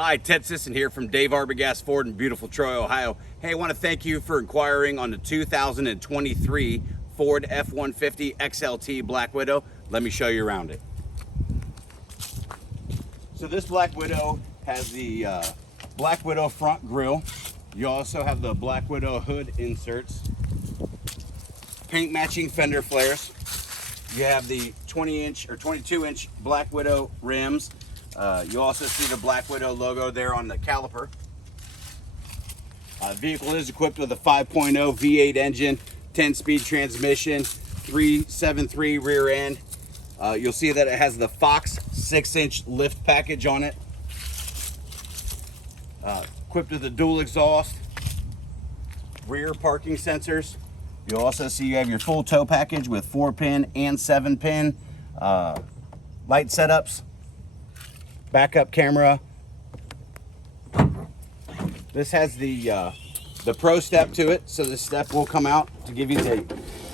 Hi, Ted Sisson here from Dave Arbogast Ford in beautiful Troy, Ohio. Hey, I want to thank you for inquiring on the 2023 Ford F-150 XLT Black Widow. Let me show you around it. So this Black Widow has the Black Widow front grille. You also have the Black Widow hood inserts, paint matching fender flares. You have the 20-inch or 22-inch Black Widow rims. You also see the Black Widow logo there on the caliper. Vehicle is equipped with a 5.0 V8 engine, 10-speed transmission, 373 rear end. You'll see that it has the Fox 6-inch lift package on it. Equipped with a dual exhaust, rear parking sensors. You'll also see you have your full tow package with 4-pin and 7-pin light setups. Backup camera. This has the Pro step to it, so this step will come out to give you the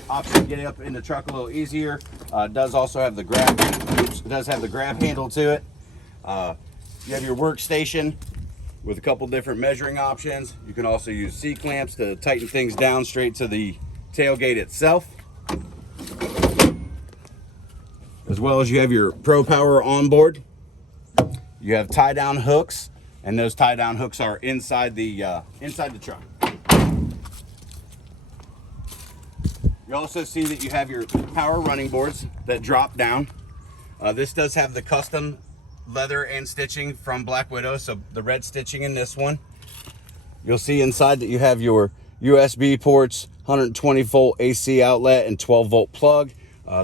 option of getting up in the truck a little easier. It does also have the grab. It does have the grab handle to it. You have your workstation with a couple different measuring options. You can also use C-clamps to tighten things down straight to the tailgate itself, as well as you have your Pro Power onboard. You have tie-down hooks, and those tie-down hooks are inside the truck. You also see that you have your power running boards that drop down. This does have the custom leather and stitching from Black Widow, so the red stitching in this one. You'll see inside that you have your USB ports, 120-volt AC outlet, and 12-volt plug.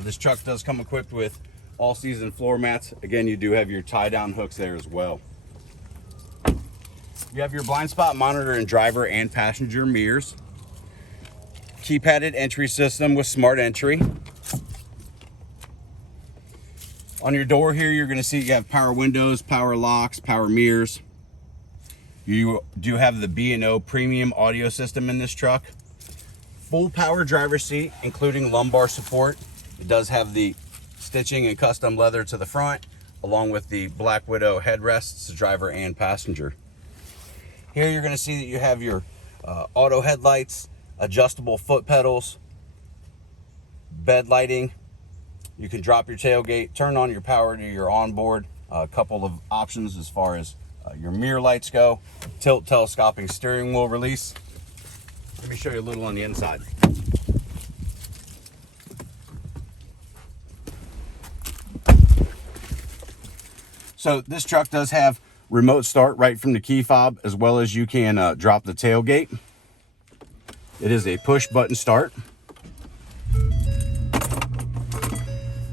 This truck does come equipped with all-season floor mats. Again, you do have your tie-down hooks there as well. You have your blind spot monitor and driver and passenger mirrors. Keypadded entry system with smart entry. On your door here, you're going to see you have power windows, power locks, power mirrors. You do have the B&O premium audio system in this truck. Full power driver's seat, including lumbar support. It does have the stitching and custom leather to the front, along with the Black Widow headrests to driver and passenger. Here you're going to see that you have your auto headlights, adjustable foot pedals, bed lighting. You can drop your tailgate, turn on your power to your onboard. A couple of options as far as your mirror lights go. Tilt telescoping steering wheel release. Let me show you a little on the inside. So this truck does have remote start right from the key fob, as well as you can drop the tailgate. It is a push button start.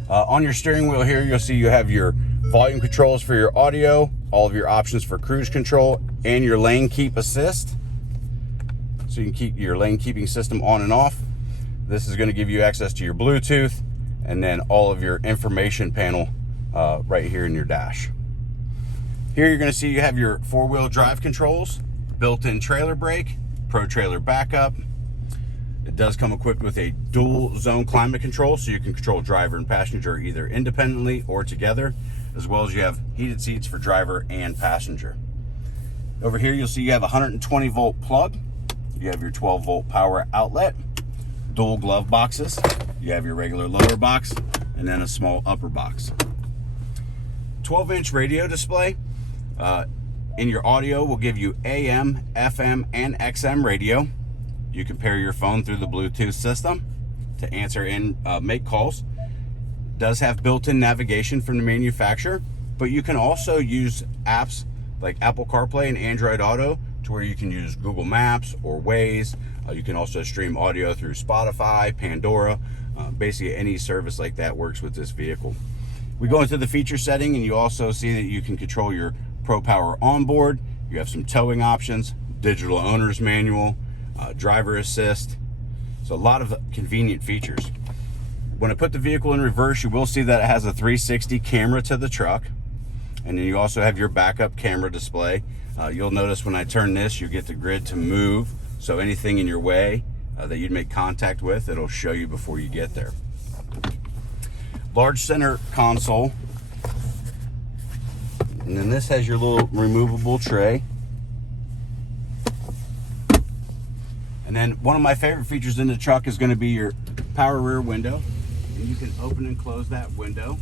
On your steering wheel here, you'll see you have your volume controls for your audio, all of your options for cruise control, and your lane keep assist. So you can keep your lane keeping system on and off. This is going to give you access to your Bluetooth and then all of your information panel right here in your dash. Here you're going to see you have your four-wheel drive controls, built-in trailer brake, Pro Trailer backup. It does come equipped with a dual zone climate control, so you can control driver and passenger either independently or together, as well as you have heated seats for driver and passenger. Over here you'll see you have a 120-volt plug. You have your 12-volt power outlet, dual glove boxes. You have your regular lower box and then a small upper box. 12-inch radio display. In your audio will give you AM, FM, and XM radio. You can pair your phone through the Bluetooth system to answer and make calls. It does have built-in navigation from the manufacturer, but you can also use apps like Apple CarPlay and Android Auto to where you can use Google Maps or Waze. You can also stream audio through Spotify, Pandora. Basically any service like that works with this vehicle. We go into the feature setting and you also see that you can control your Pro Power onboard. You have some towing options, digital owner's manual, driver assist. So a lot of convenient features. When I put the vehicle in reverse, you will see that it has a 360 camera to the truck. And then you also have your backup camera display. You'll notice when I turn this, you get the grid to move. So anything in your way that you'd make contact with, it'll show you before you get there. Large center console. And then this has your little removable tray. And then one of my favorite features in the truck is going to be your power rear window. And you can open and close that window.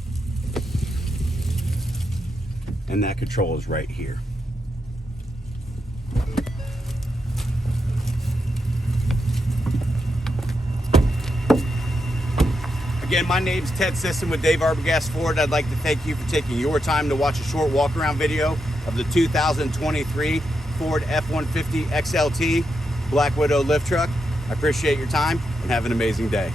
And that control is right here. Again, my name's Ted Sisson with Dave Arbogast Ford. I'd like to thank you for taking your time to watch a short walk around video of the 2023 Ford F-150 XLT Black Widow lift truck. I appreciate your time and have an amazing day.